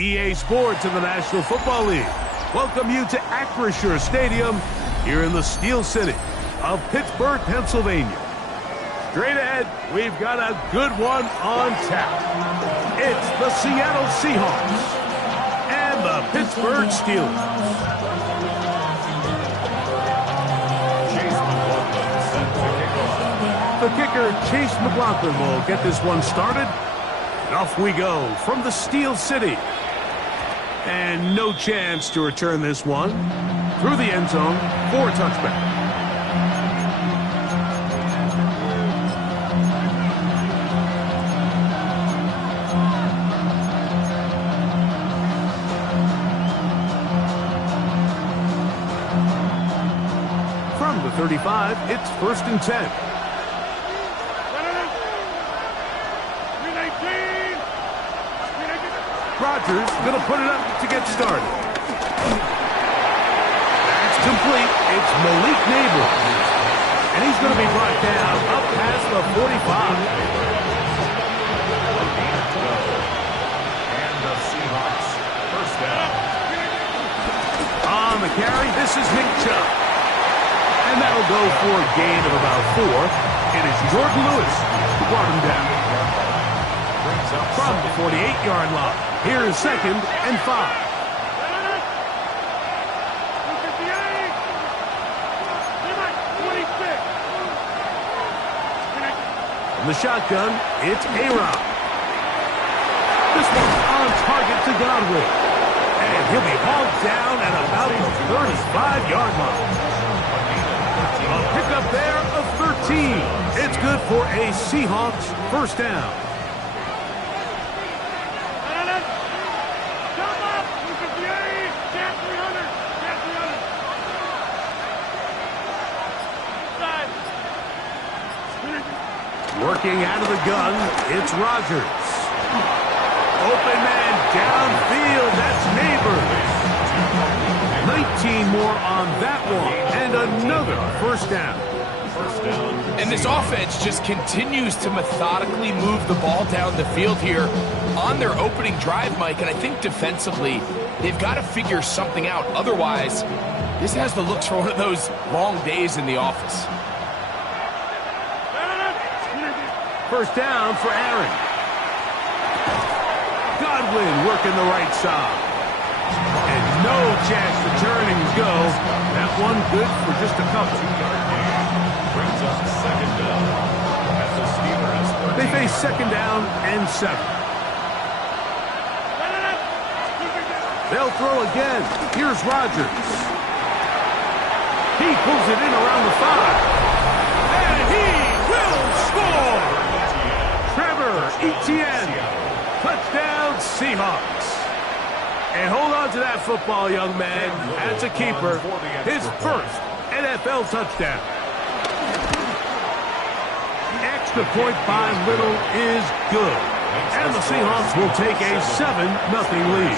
EA Sports in the National Football League welcome you to Acrisure Stadium here in the Steel City of Pittsburgh, Pennsylvania. Straight ahead, we've got a good one on tap. It's the Seattle Seahawks and the Pittsburgh Steelers. The kicker, Chase McLaughlin, will get this one started. And off we go from the Steel City. And no chance to return this one through the end zone for a touchback. From the 35, it's 1st and 10. Rodgers going to put it up to get started. That's complete. It's Malik Nabel. And he's going to be brought down up past the 45. And the Seahawks first down. On the carry, this is Nick Chubb. And that'll go for a gain of about 4. It is Jordan Lewis who brought him down. From the 48-yard line. Here is 2nd and 5. From the shotgun, it's A-Rob. This one's on target to Godwin. And he'll be hauled down at about the 35-yard line. A pickup there of 13. It's good for a Seahawks first down. Working out of the gun, it's Rodgers. Open man downfield, that's Nabers. 19 more on that one, and another first down. And this offense just continues to methodically move the ball down the field here on their opening drive, Mike, and I think defensively, they've got to figure something out. Otherwise, this has the looks for one of those long days in the office. First down for Aaron. Godwin working the right side. And no chance to turn and go. That one good for just a couple. Brings up 2nd down. As the Steelers. They face 2nd down and 7. They'll throw again. Here's Rodgers. He pulls it in around the 5. And he will score! Etienne, touchdown Seahawks. And hold on to that football, young man. That's a keeper. His first NFL touchdown. Extra point by Little is good. And the Seahawks will take a 7-0 lead.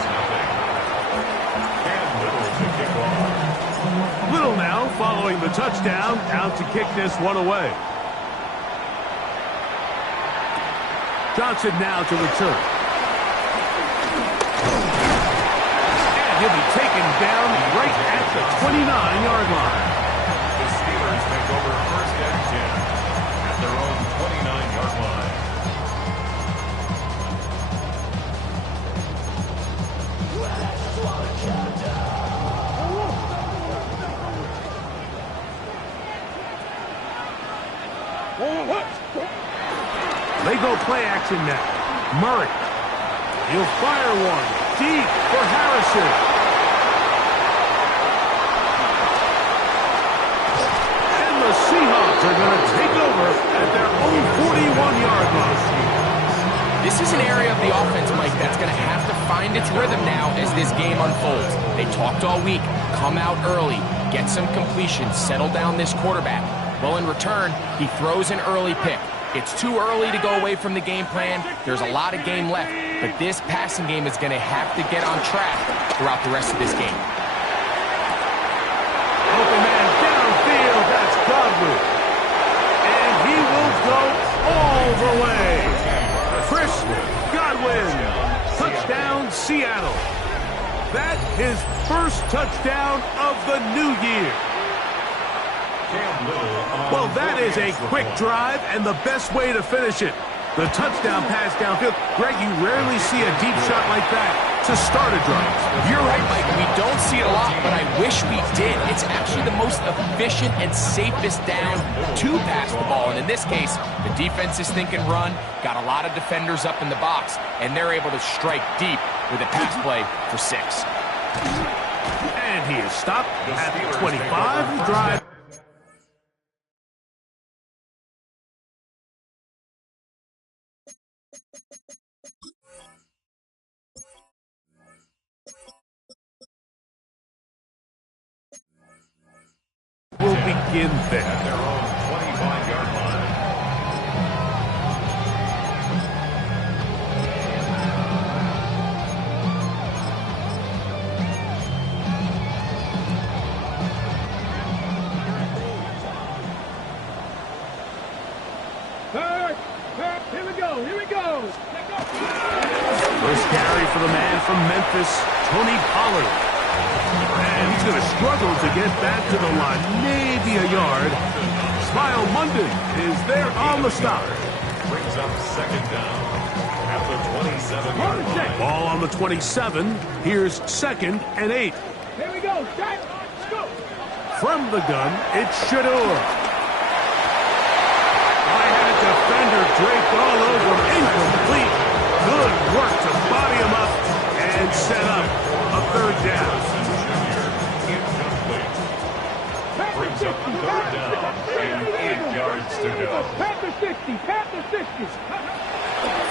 Little now following the touchdown, out to kick this one away. Johnson now to return. And he'll be taken down right at the 29-yard line. The Steelers take over 1st and 10 at their own 29-yard line. They go play action now. Murray. He'll fire one deep for Harrison. And the Seahawks are going to take over at their own 41-yard line. This is an area of the offense, Mike, that's going to have to find its rhythm now as this game unfolds. They talked all week, come out early, get some completions, settle down this quarterback. Well, in return, he throws an early pick. It's too early to go away from the game plan. There's a lot of game left, but this passing game is going to have to get on track throughout the rest of this game. Open man downfield, that's Godwin. And he will go all the way. Chris Godwin, touchdown Seattle. that his first touchdown of the new year. Well, that is a quick drive and the best way to finish it. The touchdown pass downfield. Greg, you rarely see a deep shot like that to start a drive. You're right, Mike. We don't see it a lot, but I wish we did. It's actually the most efficient and safest down to pass the ball. And in this case, the defense is thinking run, got a lot of defenders up in the box, and they're able to strike deep with a pass play for 6. And he is stopped at the 25. The drive will begin there. At their own 25-yard line. Here we go. First carry for the man from Memphis, Tony Pollard. And he's going to struggle to get back to the line, maybe a yard. Smile Monday is there on the stop. Brings up second down at the 27-yard line. Ball on the 27. Here's 2nd and 8. Here we go. Let's go. From the gun, it's Shador. I had a defender draped all over him. Incomplete. Good work to body him up and set up a 3rd down. Brings up 3rd down and 8 yards to go. Panther 60. Panther 60.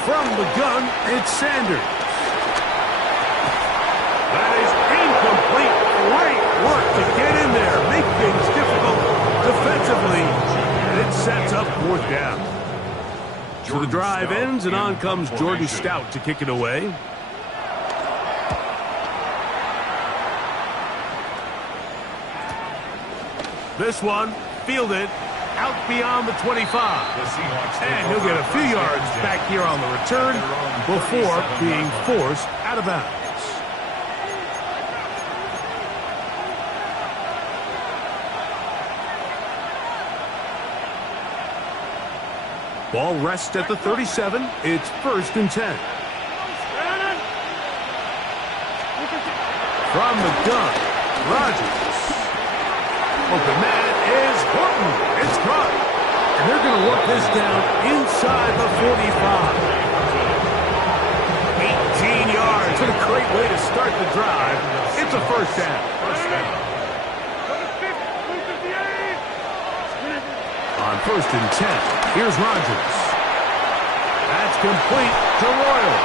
From the gun, it's Sanders. That is incomplete. Great work to get in there, make things difficult defensively, and it sets up 4th down. So the drive ends, and on comes Jordan Stout to kick it away. This one, fielded, out beyond the 25. And he'll get a few yards back here on the return before being forced out of bounds. Ball rests at the 37. It's 1st and 10. From the gun, Rodgers. Open man is Horton. It's caught. And they're going to work this down inside the 45. 18 yards. And a great way to start the drive. It's a 1st down. On 1st and 10, here's Rodgers. That's complete to Royal.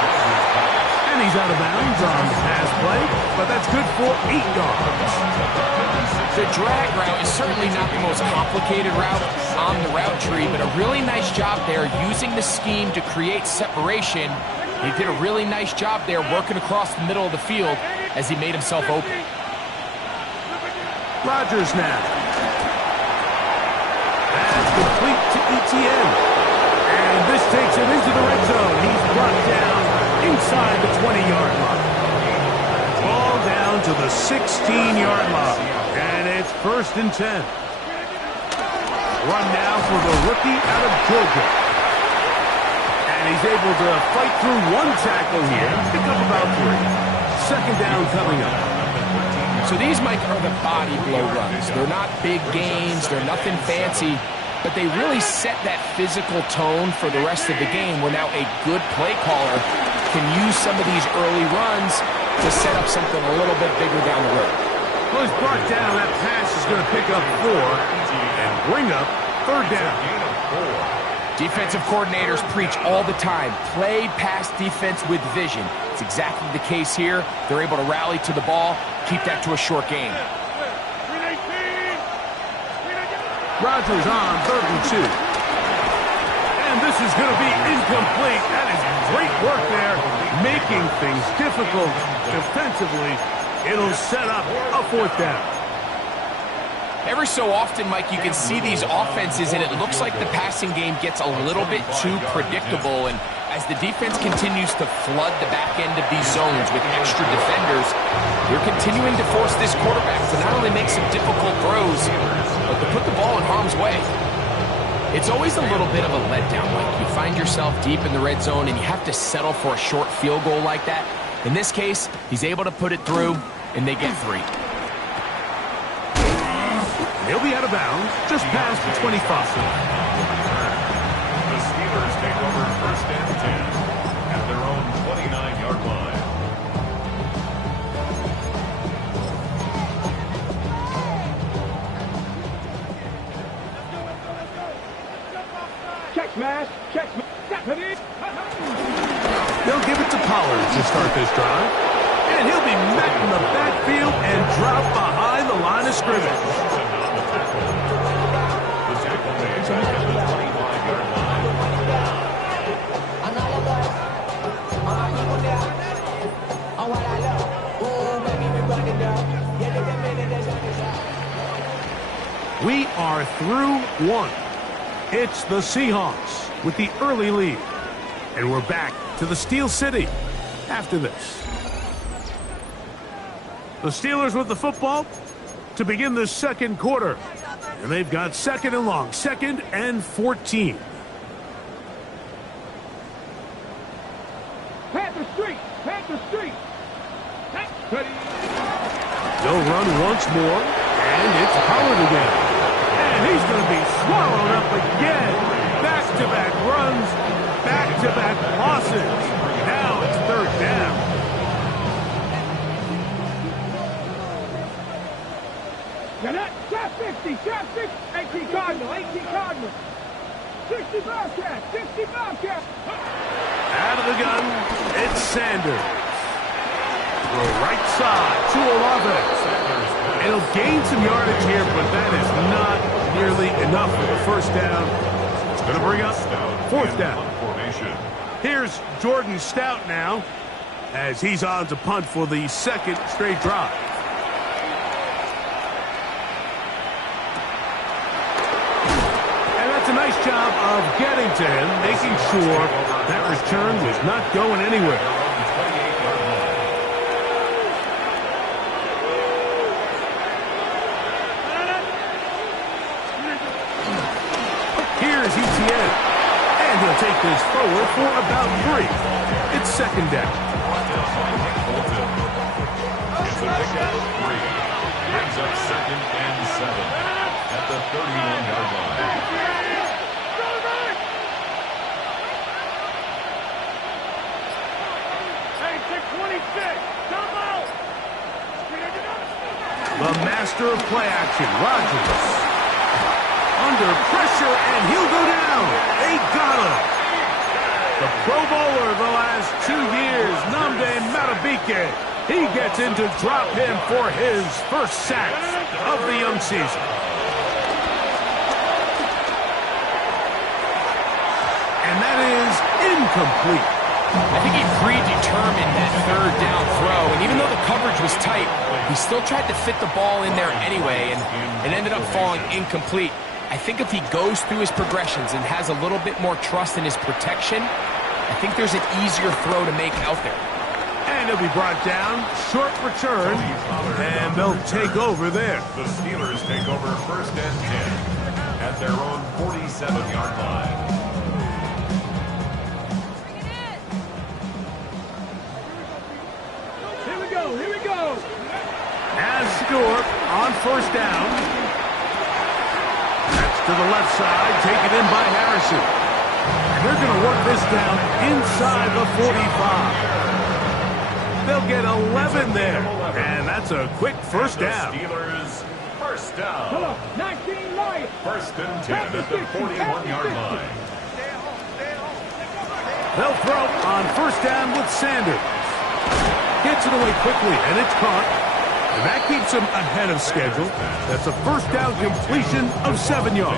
And he's out of bounds on the pass play, but that's good for 8 yards. The drag route is certainly not the most complicated route on the route tree, but a really nice job there using the scheme to create separation. He did a really nice job there working across the middle of the field as he made himself open. Rodgers now. That's complete to Etienne. And this takes him into the red zone. He's brought down inside the 20-yard line. Ball down to the 16-yard line. And it's 1st and 10. Run now for the rookie out of Georgia. And he's able to fight through 1 tackle here. Pick up about 3. 2nd down coming up. So these, Mike, are the body blow runs. They're not big gains. They're nothing fancy. But they really set that physical tone for the rest of the game where now a good play caller can use some of these early runs to set up something a little bit bigger down the road. Well, he's brought down. That pass is going to pick up 4 and bring up 3rd down. Defensive coordinators preach all the time, play pass defense with vision. It's exactly the case here. They're able to rally to the ball, keep that to a short game. Rodgers on 3rd and 2. And this is going to be incomplete. That is great work there, making things difficult defensively. It'll set up a 4th down. Every so often, Mike, you can see these offenses, and it looks like the passing game gets a little bit too predictable. And As the defense continues to flood the back end of these zones with extra defenders, they're continuing to force this quarterback to not only make some difficult throws, but to put the ball in harm's way. It's always a little bit of a letdown. Like, you find yourself deep in the red zone and you have to settle for a short field goal like that. In this case, he's able to put it through, and they get 3. He'll be out of bounds, just past the 25. The Steelers take over first and 10 at their own 29-yard line. Check smash. Check smash. They'll give it to Pollard to start this drive. And he'll be met in the backfield and dropped behind the line of scrimmage. The tackle made back at the 25-yard line. We are through 1. It's the Seahawks with the early lead. And we're back to the Steel City after this. The Steelers with the football to begin the second quarter. And they've got 2nd and long, 2nd and 14. Panther Street. Panther Street. They'll run once more, and it's Pollard again. And he's going to be swallowed up again. Back-to-back runs, back-to-back losses. Now it's 3rd down. Shot 50. Shot 60. 18 Cardinal. 18 Cardinal. 60 Bobcat. 60 Bobcat. Out of the gun, it's Sanders. The right side to Olave. It'll gain some yardage here, but that is not nearly enough for the first down. It's going to bring up 4th down. Here's Jordan Stout now, as he's on to punt for the 2nd straight drive. And that's a nice job of getting to him, making sure that return was not going anywhere. Here's ETN, and he'll take this forward for about 3. It's 2nd down. It's a pickup of 3. Brings up 2nd and 7 at the 31-yard line. The master of play action, Rodgers. Under pressure, and he'll go down. They got him. The Pro Bowler the last 2 years, Nnamdi Madubuike. He gets in to drop him for his first sack of the young season. And that is incomplete. I think he predetermined that 3rd down throw, and even though the coverage was tight, he still tried to fit the ball in there anyway, and it ended up falling incomplete. I think if he goes through his progressions and has a little bit more trust in his protection, I think there's an easier throw to make out there. And he'll be brought down, short return, and they'll take over there. The Steelers take over first and 10 at their own 47-yard line. Here we go. Here we go. As Stewart on 1st down. That's to the left side, taken in by Harrison. And they're going to work this down inside the 45. They'll get 11 there. And that's a quick first down. Steelers first down. Come on. 19 Lions. First and 10 at the 41-yard line. They'll throw on 1st down with Sanders. Gets it away quickly, and it's caught. And that keeps him ahead of schedule. That's a 1st down completion of 7 yards.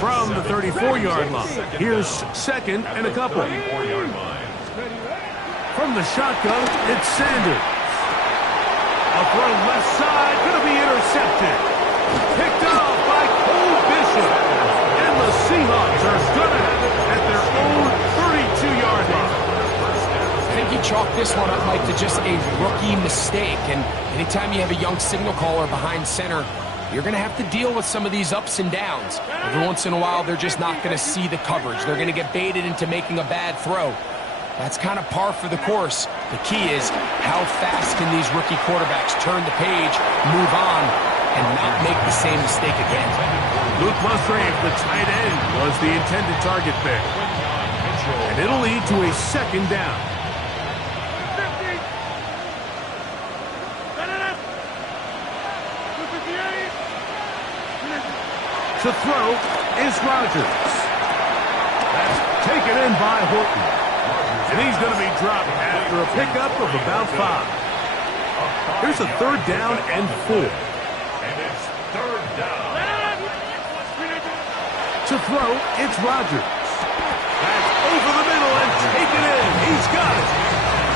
From the 34-yard line, here's 2nd and a couple. From the shotgun, it's Sanders. A throw left side, going to be intercepted. Picked off by Cole Bishop. And the Seahawks are going to have it at their own think he chalked this one up, Mike, to just a rookie mistake. And anytime you have a young signal caller behind center, you're going to have to deal with some of these ups and downs. Every once in a while, they're just not going to see the coverage. They're going to get baited into making a bad throw. That's kind of par for the course. The key is how fast can these rookie quarterbacks turn the page, move on, and not make the same mistake again. Luke Musgrave, the tight end, was the intended target there. And it'll lead to a second down. To throw is Rodgers. That's taken in by Horton. And he's going to be dropped after a pickup of about 5. Here's a 3rd down and 4. And it's 3rd down. To throw, it's Rodgers. That's over the middle and taken in. He's got it.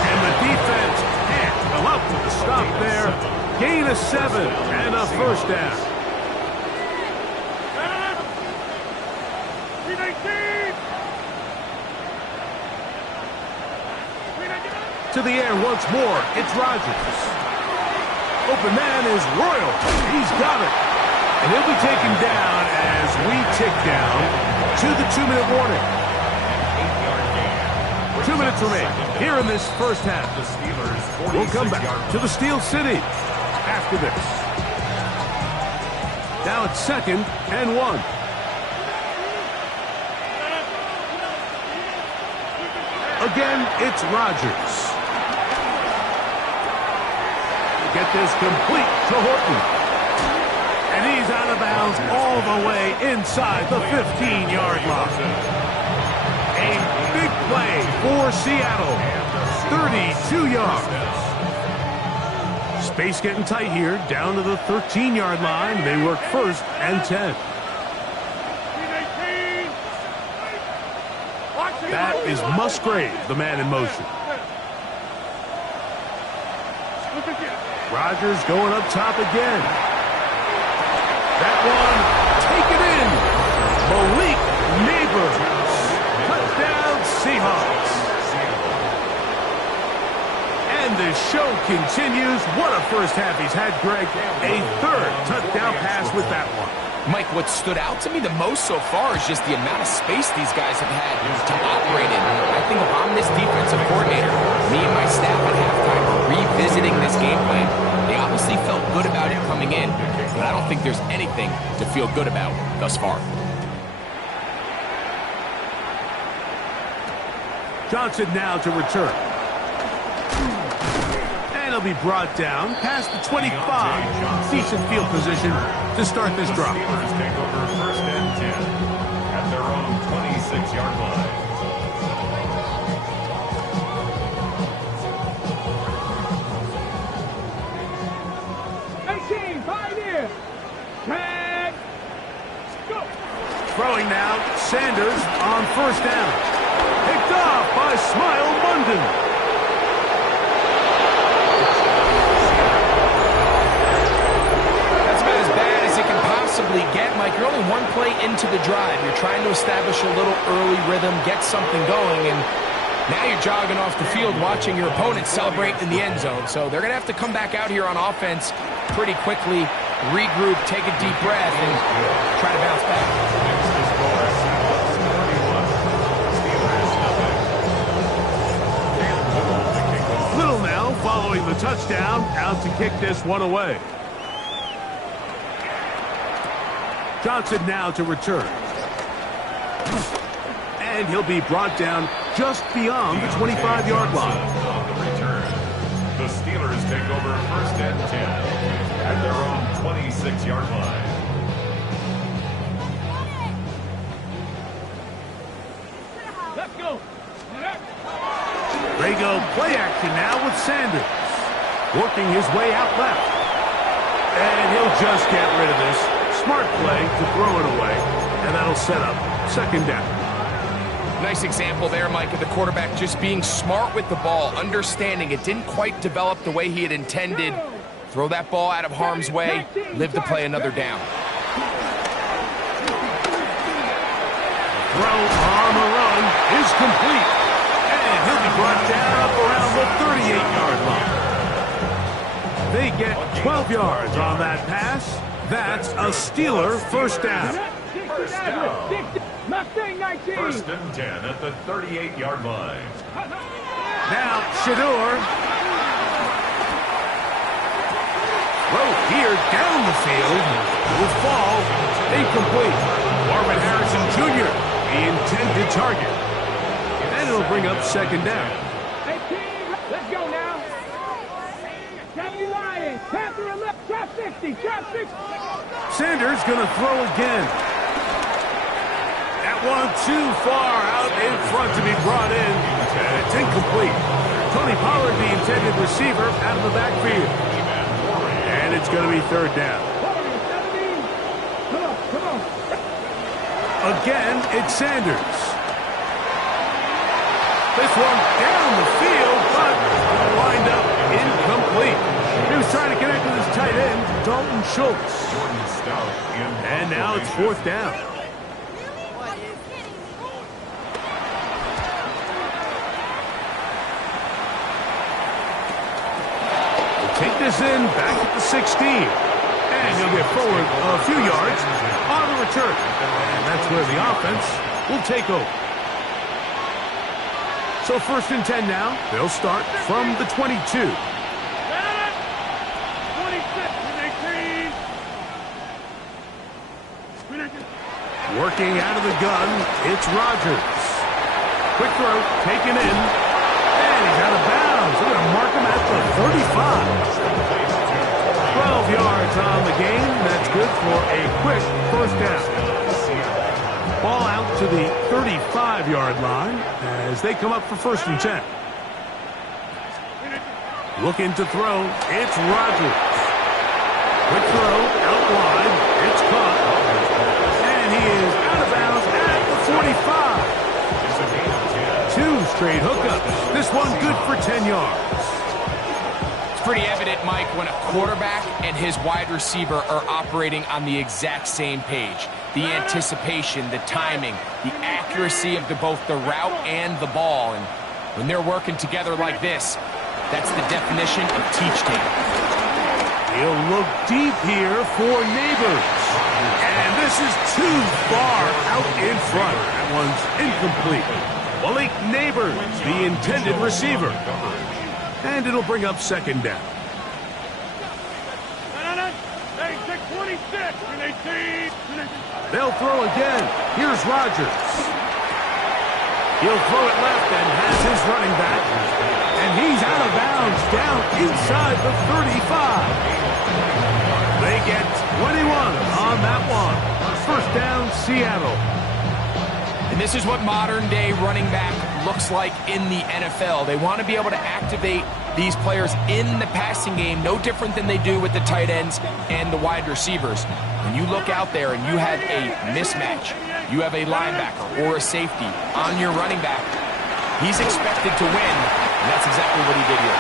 And the defense can't come up with a stop there. Gain of 7 and a 1st down. To the air once more, it's Rodgers. Open man is Royal. He's got it. And he'll be taken down as we tick down to the 2-minute warning. 2 minutes remain here in this first half. We'll come back to the Steel City after this. Now it's 2nd and 1. Again, it's Rodgers. Get this complete to Horton. And he's out of bounds all the way inside the 15-yard line. A big play for Seattle. 32 yards. Space getting tight here, down to the 13-yard line. They work 1st and 10. That is Musgrave, the man in motion. Rodgers going up top again. That one taken in. Malik Neighbors. Touchdown Seahawks. And the show continues. What a first half he's had, Greg. A 3rd touchdown pass with that one. Mike, what stood out to me the most so far is just the amount of space these guys have had to operate in. I think if I'm this defensive coordinator, me and my staff at halftime are revisiting this game plan. They obviously felt good about it coming in, but I don't think there's anything to feel good about thus far. Johnson now to return. And he'll be brought down past the 25. Decent field position to start this drive. Steelers take over 1st and 10 at their own 26-yard line. Throwing now, Sanders on 1st down. Picked off by Smile London. That's about as bad as it can possibly get, Mike. You're only 1 play into the drive. You're trying to establish a little early rhythm, get something going, and now you're jogging off the field watching your opponent celebrate in the end zone. So they're going to have to come back out here on offense pretty quickly, regroup, take a deep breath, and try to bounce back. Little now following the touchdown, out to kick this one away. Johnson now to return. And he'll be brought down just beyond the 25-yard line. On the return, the Steelers take over 1st and 10 at their own 26-yard line. Let's go. They go play action now with Sanders. Working his way out left. And he'll just get rid of this. Smart play to throw it away. And that'll set up 2nd down. Nice example there, Mike, of the quarterback just being smart with the ball, understanding it didn't quite develop the way he had intended. Throw that ball out of harm's way, live to play another down. Throw on the run is complete. And he'll be brought down up around the 38-yard line. They get 12 yards on that pass. That's a Steeler first down. First down. Mustang 19. First and 10 at the 38-yard line. Now, Shador. Throw here down the field. Will fall. Incomplete. Marvin Harrison Jr., the intended target. And it'll bring up second down. Hey, team, let's go now. County Lions. Panther and left. Trap 60. Trap 60. Sanders going to throw again. That one too far out in front to be brought in. And it's incomplete. Tony Pollard, the intended receiver, out of the backfield. And it's going to be third down. Come on. Again, it's Sanders. This one down the field, but lined up incomplete. He was trying to connect with his tight end, Dalton Schultz. And now it's fourth down. Take this in, back at the 16. And he'll get forward a few yards on the return. And that's where the offense will take over. So first and 10 now. They'll start from the 22. 26. Working out of the gun, it's Rodgers. Quick throw, taken in. And he's out of bounds. They're going to mark him at the 35. 12 yards on the game. That's good for a quick first down. Ball out to the 35-yard line as they come up for first and 10. Looking to throw. It's Rodgers. Quick throw, out wide. It's caught. And he is out of bounds at the 45. Two straight hookups. This one good for 10 yards. Pretty evident, Mike, when a quarterback and his wide receiver are operating on the exact same page. The anticipation, the timing, the accuracy of both the route and the ball. And when they're working together like this, that's the definition of teach tape. He'll look deep here for Neighbors. And this is too far out in front. That one's incomplete. Malik Neighbors, the intended receiver. And it'll bring up second down. 26. They'll throw again. Here's Rodgers. He'll throw it left and has his running back. And he's out of bounds down inside the 35. They get 21 on that one. First down, Seattle. And this is what modern-day running back looks like in the NFL. They want to be able to activate these players in the passing game, no different than they do with the tight ends and the wide receivers. When you look out there and you have a mismatch, you have a linebacker or a safety on your running back, he's expected to win, and that's exactly what he did here.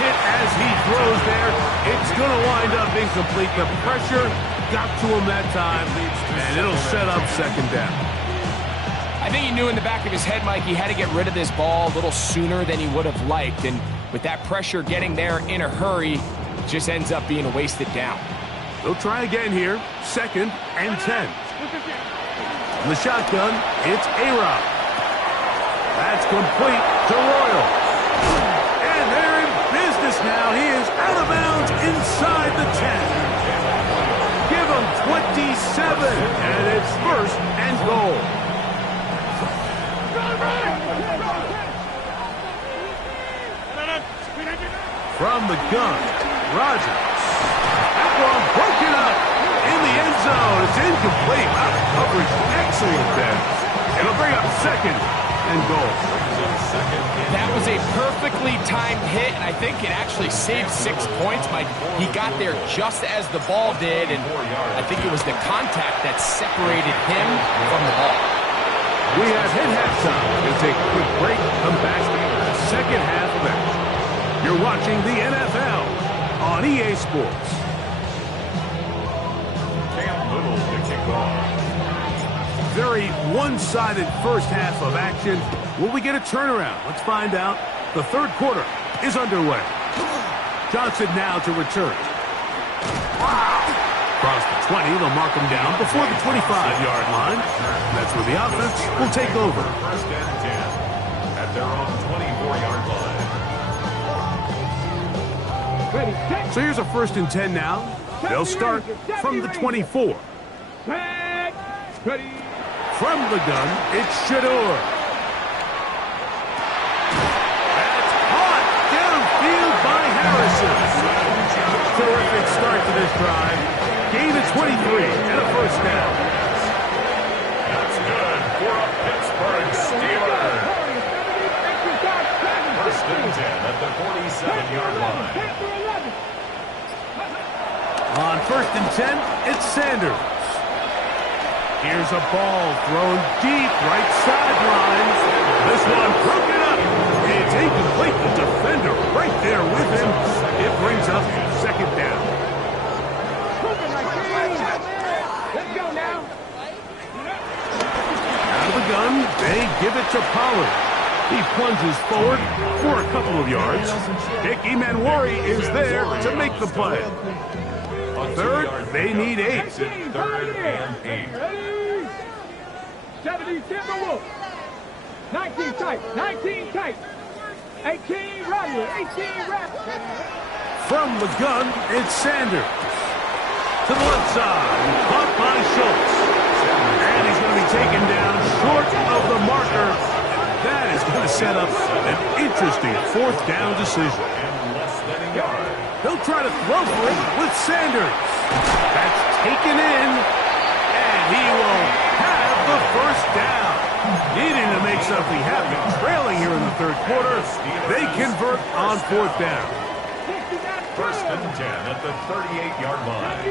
Hit as he throws there. It's going to wind up incomplete. The pressure got to him that time, and it'll set up second down. I think he knew in the back of his head, Mike, he had to get rid of this ball a little sooner than he would have liked. And with that pressure getting there in a hurry, it just ends up being a wasted down. They'll try again here. Second and 10. In the shotgun, it's A-Rod. That's complete to Royal. And they're in business now. He is out of bounds inside the 10. Give him 27, and it's first and goal. From the gun, Rodgers. That one broken up in the end zone. It's incomplete. Wow, the coverage excellent there. It'll bring up second and goal. That was a perfectly timed hit, and I think it actually saved 6 points. Mike, he got there just as the ball did, and I think it was the contact that separated him from the ball. We have hit halftime. We'll take a quick break. Come back to the second half of action. You're watching the NFL on EA Sports. Cam Little to kick off. They're very one-sided first half of action. Will we get a turnaround? Let's find out. The third quarter is underway. Johnson now to return. Across the 20, they'll mark him down before the 25-yard line. That's where the offense will take over. First and 10 at their own 24-yard line. Ready, set. So here's a first and 10 now. They'll start from the 24. Set. Ready. From the gun, it's Shador. That's caught downfield by Harrison. Terrific start to this drive. Gain of 23 and a first down. That's good for a Pittsburgh Steelers. First and 10 at the 47-yard line. On first and 10, it's Sanders. Here's a ball thrown deep right sideline. This one broken up. It's incomplete. The defender right there with him. It brings up second down. Let's go now. Out of the gun, they give it to Pollard. He plunges forward for a couple of yards. Dick Emanwari is there to make the play. Third, they need 8. Third and 8. Ready. 70 Timberwolves. 19 tight. 19 tight. 18 Rodney. 18 Raptor. From the gun, it's Sanders. To the left side, caught by Schultz. And he's going to be taken down short of the marker. That is going to set up an interesting fourth down decision. And less than a yard. He'll try to throw for it with Sanders. That's taken in, and he will have the first down. Needing to make something happen, trailing here in the third quarter, they convert on fourth down. First and 10 at the 38-yard line.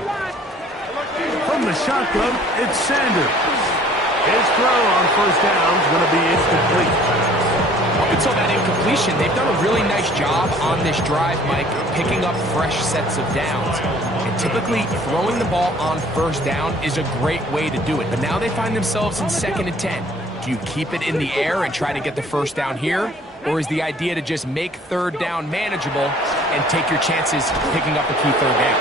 From the shotgun, it's Sanders. His throw on first down is going to be incomplete. Up until that incompletion, they've done a really nice job on this drive, Mike, picking up fresh sets of downs. And typically, throwing the ball on first down is a great way to do it. But now they find themselves in second and 10. Do you keep it in the air and try to get the first down here? Or is the idea to just make third down manageable and take your chances picking up a key third down?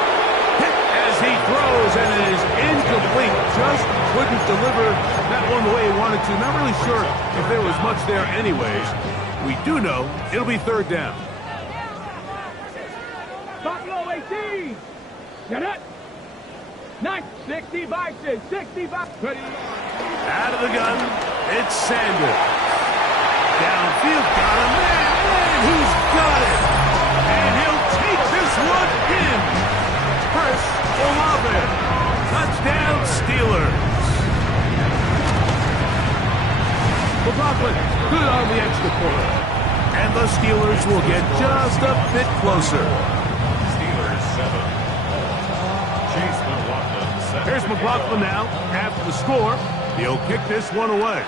As he throws, and it is incomplete. Just couldn't deliver that one the way he wanted to. Not really sure if there was much there anyways. We do know it'll be third down. Buffalo 18. Get it. 60 boxes. 60 boxes. Ready. Out of the gun, it's Sanders. Downfield, got him, and he's got it. And he'll take this one in. Chris Olave. Touchdown, Steelers. McLaughlin, good on the extra point. And the Steelers will get just a bit closer. Steelers 7. Chase McLaughlin 7. Here's McLaughlin now after the score. He'll kick this one away.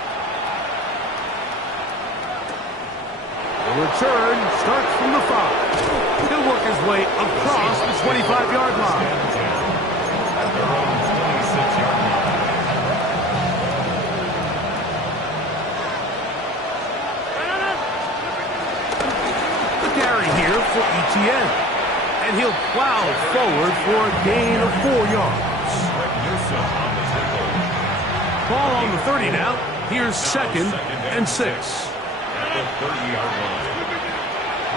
The return starts from the 5. He'll work his way across the 25-yard line. At their own 26-yard line. The carry here for ETN. And he'll plow forward for a gain of 4 yards. Newsom on the tackle. Ball on the 30 now. Here's second and 6. At the 30-yard line.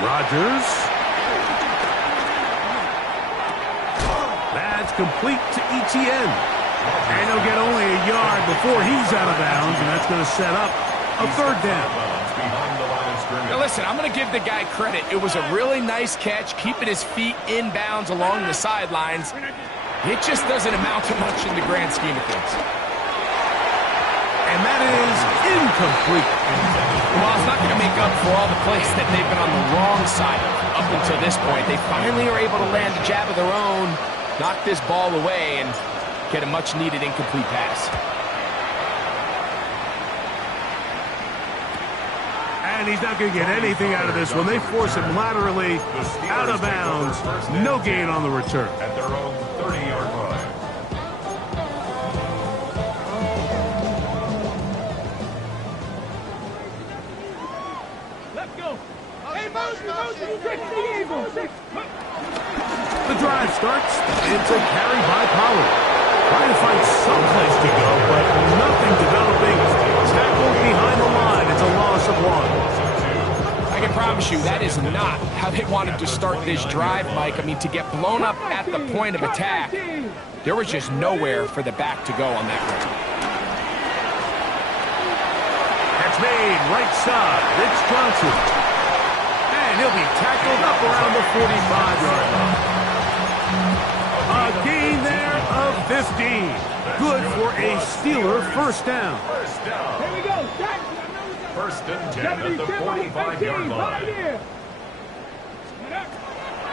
Rodgers. That's complete to ETN. And he'll get only a yard before he's out of bounds, and that's going to set up a third down. Behind the line of scrimmage. Now listen, I'm going to give the guy credit. It was a really nice catch, keeping his feet in bounds along the sidelines. It just doesn't amount to much in the grand scheme of things. And that is incomplete. Well, it's not going to make up for all the plays that they've been on the wrong side of up until this point. They finally are able to land a jab of their own, knock this ball away, and get a much-needed incomplete pass. And he's not going to get anything out of this one. They force him laterally out of bounds. No gain on the return. At their own 30-yard line. The drive starts. It's a carry by Pollard. Trying to find some place to go, but nothing developing. Tackled behind the line. It's a loss of 1. I can promise you that is not how they wanted to start this drive, Mike. I mean, to get blown up at the point of attack, there was just nowhere for the back to go on that run. Catch made, right side, Rich Johnson. And he'll be tackled up around the 45-yard line. A gain there of 15. Good for a Steeler first down. Here we go. First and 10 at the 45-yard line.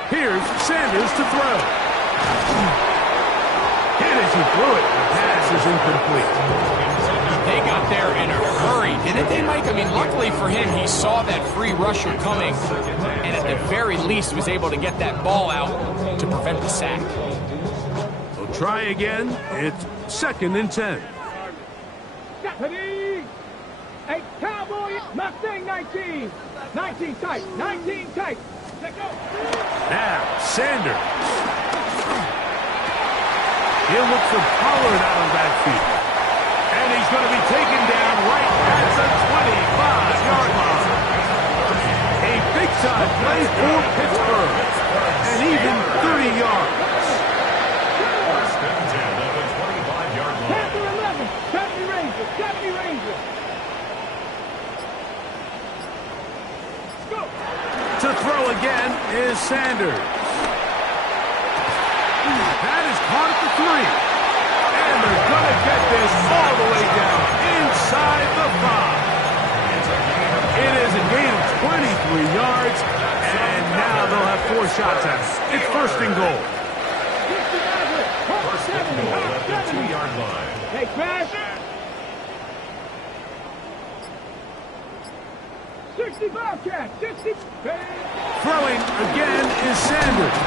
Here's Sanders to throw. Hit as he threw it. The pass is incomplete. They got there in a hurry, didn't they, Mike? I mean, luckily for him, he saw that free rusher coming, and at the very least was able to get that ball out to prevent the sack. They'll try again. It's 2nd and 10. Hey, Cowboy, Mustang 19. 19 tight, 19 tight. Let go. Now, Sanders. He'll look for Pollard out of that field. And he's going to be taken down right at the 25-yard line. A big-time play for Pittsburgh. And even 30 yards. First and 10 at the 25-yard line. Panther 11. 70 Rangers. 70 Rangers. Go. To throw again is Sanders. That is caught at the 3. And they're going to get this all the way down inside the 5. It is a gain of 23 yards, and now they'll have 4 shots at it. It's 1st and goal. First and goal at the 2-yard line. Hey, Crash. 60 Bobcat. 60. Throwing again is Sanders.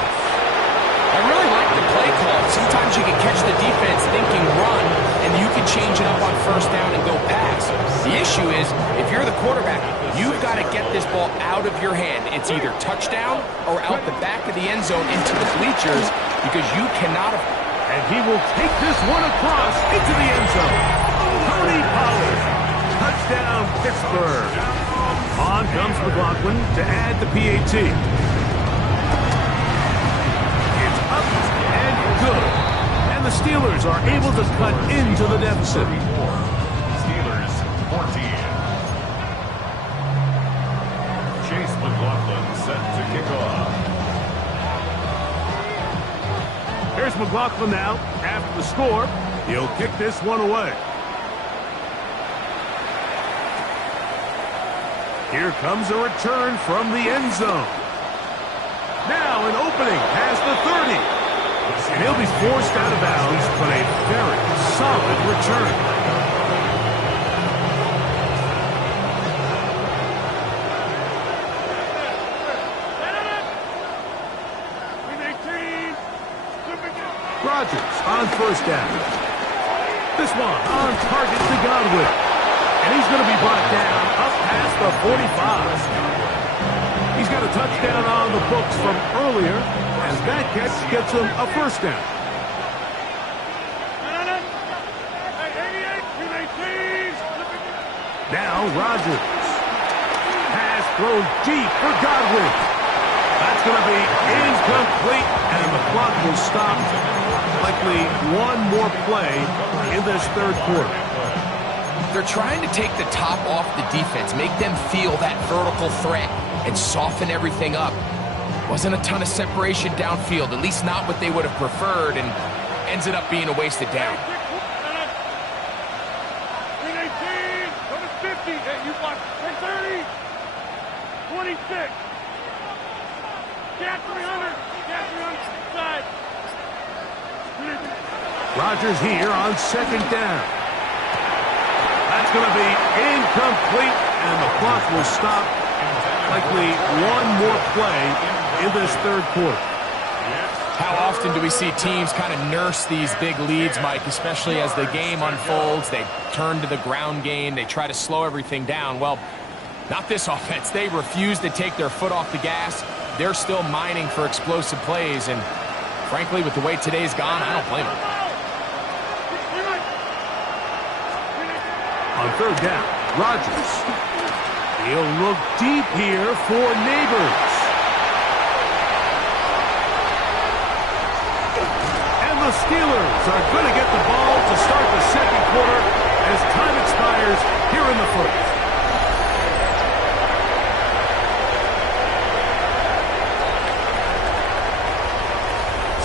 I really like the play call. Sometimes you can catch the defense thinking run, and you can change it up on 1st down and go pass. The issue is, if you're the quarterback, you've got to get this ball out of your hand. It's either touchdown or out the back of the end zone into the bleachers, because you cannot... And he will take this one across into the end zone. Tony Pollard. Touchdown, Pittsburgh. On comes McLaughlin to add the PAT. And good. And the Steelers are able to cut into the deficit. Steelers 14. Chase McLaughlin set to kick off. Here's McLaughlin now. After the score, he'll kick this one away. Here comes a return from the end zone. Now an opening past the 30. And he'll be forced out of bounds, but a very solid return. Rodgers on 1st down. This one on target to Godwin. And he's going to be brought down up past the 45. He's got a touchdown on the books from earlier, as that catch gets him a 1st down. Now Rodgers. Pass throws deep for Godwin. That's going to be incomplete, and the clock will stop. Likely one more play in this 3rd quarter. They're trying to take the top off the defense, make them feel that vertical threat, and soften everything up. Wasn't a ton of separation downfield, at least not what they would have preferred, and ends it up being a wasted down. 318, go to 50, and you block 30, 26. Cat 300, side. Rodgers here on 2nd down. That's going to be incomplete, and the clock will stop. Likely one more play in this 3rd quarter. How often do we see teams kind of nurse these big leads, Mike, especially as the game unfolds? They turn to the ground game. They try to slow everything down. Well, Not this offense. They refuse to take their foot off the gas. They're still mining for explosive plays, and frankly, with the way today's gone, I don't blame them. On third down, Rodgers. He'll look deep here for Neighbors. And the Steelers are going to get the ball to start the second quarter as time expires here in the first.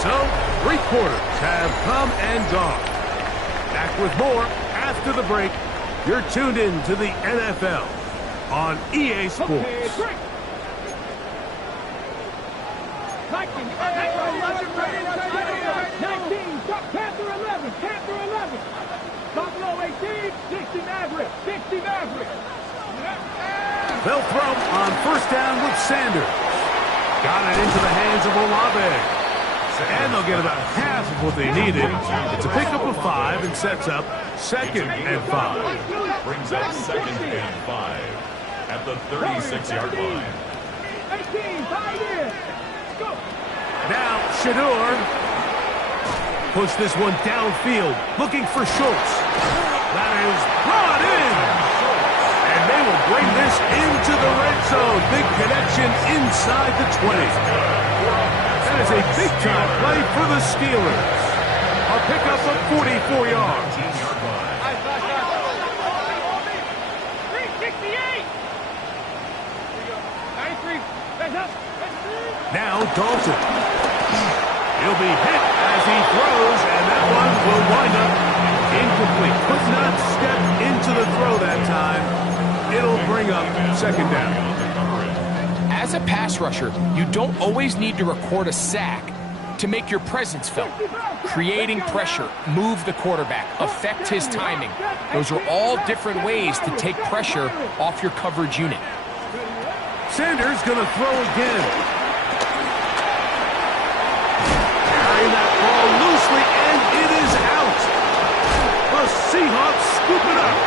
So, 3 quarters have come and gone. Back with more after the break. You're tuned in to the NFL on EA Sports. Okay, break. 19, Panther 11, Panther 11. Buffalo 18, 60 Maverick, 60 Maverick. They'll throw on first down with Sanders. Got it into the hands of Olave. And they'll get about half of what they needed. It's a pickup of 5 and sets up 2nd and 5. Brings up 2nd and 5 at the 36-yard line. 18, 5 in. Go. Now, Shador. Push this one downfield, looking for Schultz. That is brought in. And they will bring this into the red zone. Big connection inside the 20. That is a big-time play for the Steelers. A pickup of 44 yards. 368. Now Dalton. He'll be hit as he throws, and that one will wind up incomplete. Could not step into the throw that time. It'll bring up 2nd down. As a pass rusher, you don't always need to record a sack to make your presence felt. Creating pressure, move the quarterback, affect his timing. Those are all different ways to take pressure off your coverage unit. Sanders going to throw again. Carrying that ball loosely, and it is out. The Seahawks scoop it up.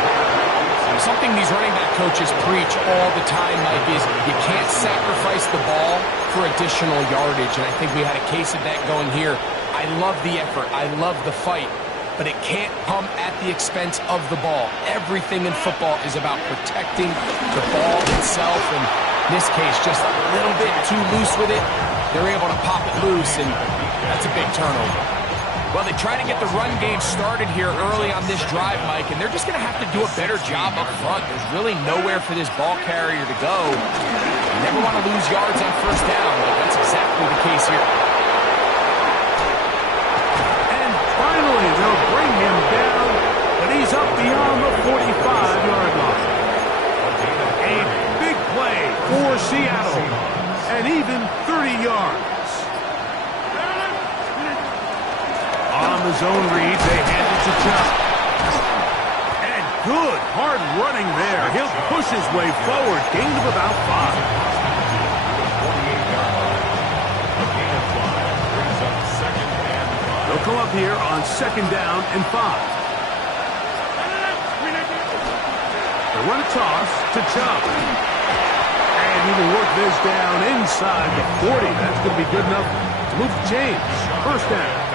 Something these running back coaches preach all the time, Mike, is you can't sacrifice the ball for additional yardage, and I think we had a case of that going here. I love the effort. I love the fight, but it can't come at the expense of the ball. Everything in football is about protecting the ball itself, and in this case, just a little bit too loose with it. They're able to pop it loose, and that's a big turnover. Well, they try to get the run game started here early on this drive, Mike, and they're just going to have to do a better job up front. There's really nowhere for this ball carrier to go. You never want to lose yards on first down, but that's exactly the case here. And finally, they'll bring him down, but he's up beyond the 45-yard line. A big play for Seattle, and even 30 yards. On the zone read, they hand it to Chubb. And good, hard running there. He'll push his way forward. Gain of about 5. They'll come up here on 2nd down and 5. They run a toss to Chubb. And he will work this down inside the 40. That's going to be good enough to move the chains. First down.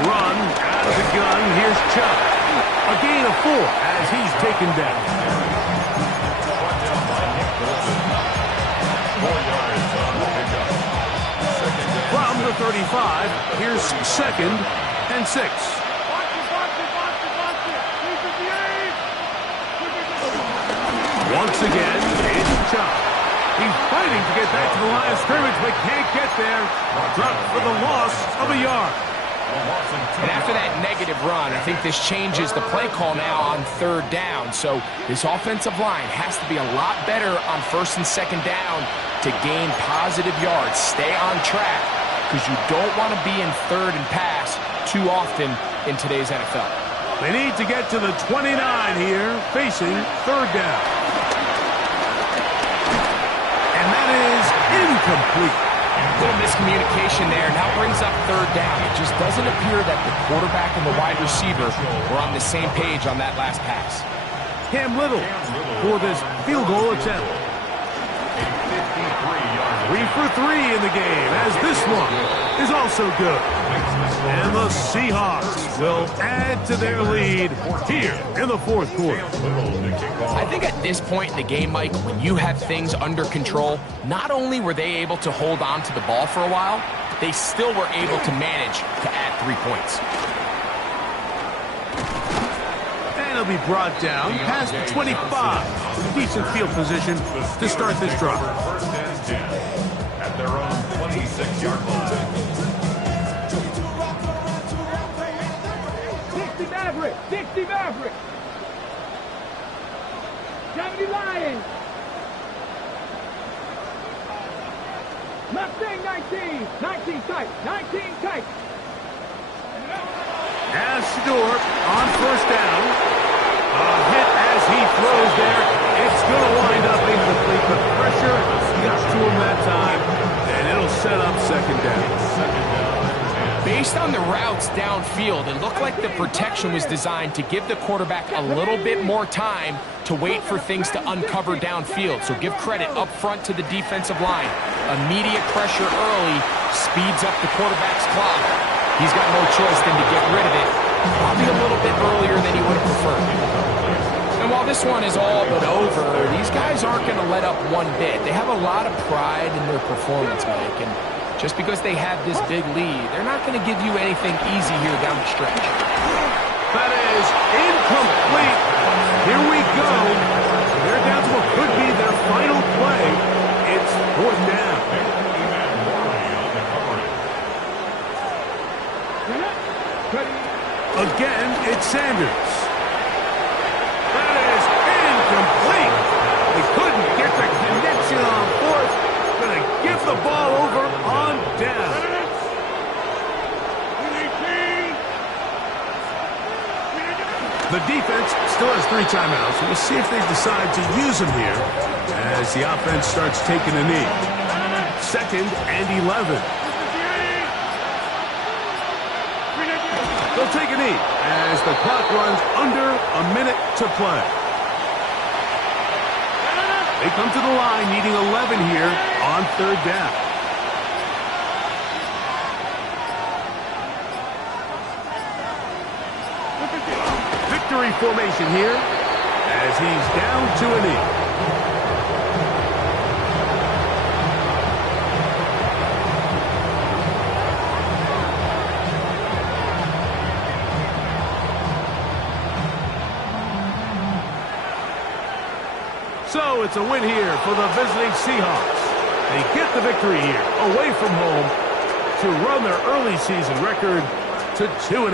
Run out of the gun. Here's Chubb. A gain of 4 as he's taken down. From the 35, here's 2nd and 6. Once again, it's Chubb. He's fighting to get back to the line of scrimmage, but can't get there. Dropped for the loss of a yard. And after that negative run, I think this changes the play call now on 3rd down. So this offensive line has to be a lot better on 1st and 2nd down to gain positive yards. Stay on track because you don't want to be in 3rd and pass too often in today's NFL. They need to get to the 29 here, facing 3rd down. And that is incomplete. Little miscommunication there. Now brings up third down. It just doesn't appear that the quarterback and the wide receiver were on the same page on that last pass. Cam Little for this field goal attempt. 3 for 3 in the game, as this one is also good. And the Seahawks will add to their lead here in the fourth quarter. I think at this point in the game, Mike, when you have things under control, not only were they able to hold on to the ball for a while, they still were able to manage to add 3 points. And it'll be brought down past the 25. Decent field position to start this drive. First and 10 at their own 26-yard line. 60 Maverick. 70 Lions. Mustang 19. 19 tight. 19 tight. As Stewart on first down. A hit as he throws there. It's going to wind up incomplete. The pressure got to him that time, and it'll set up second down. Based on the routes downfield, it looked like the protection was designed to give the quarterback a little bit more time to wait for things to uncover downfield. So give credit up front to the defensive line. Immediate pressure early speeds up the quarterback's clock. He's got no choice than to get rid of it, probably a little bit earlier than he would have preferred. And while this one is all but over, these guys aren't going to let up one bit. They have a lot of pride in their performance, Mike, and just because they have this big lead, they're not going to give you anything easy here down the stretch. That is incomplete. Here we go. They're down to what could be their final play. It's fourth down. Again, it's Sanders. That is incomplete. They couldn't get the connection on fourth. Going to give the ball over on down. The defense still has 3 timeouts. We'll see if they decide to use them here as the offense starts taking a knee. 2nd and 11. They'll take a knee as the clock runs under a minute to play. They come to the line needing 11 here on third down. Victory formation here as he's down to a knee. So it's a win here for the visiting Seahawks. They get the victory here away from home to run their early season record to 2-0.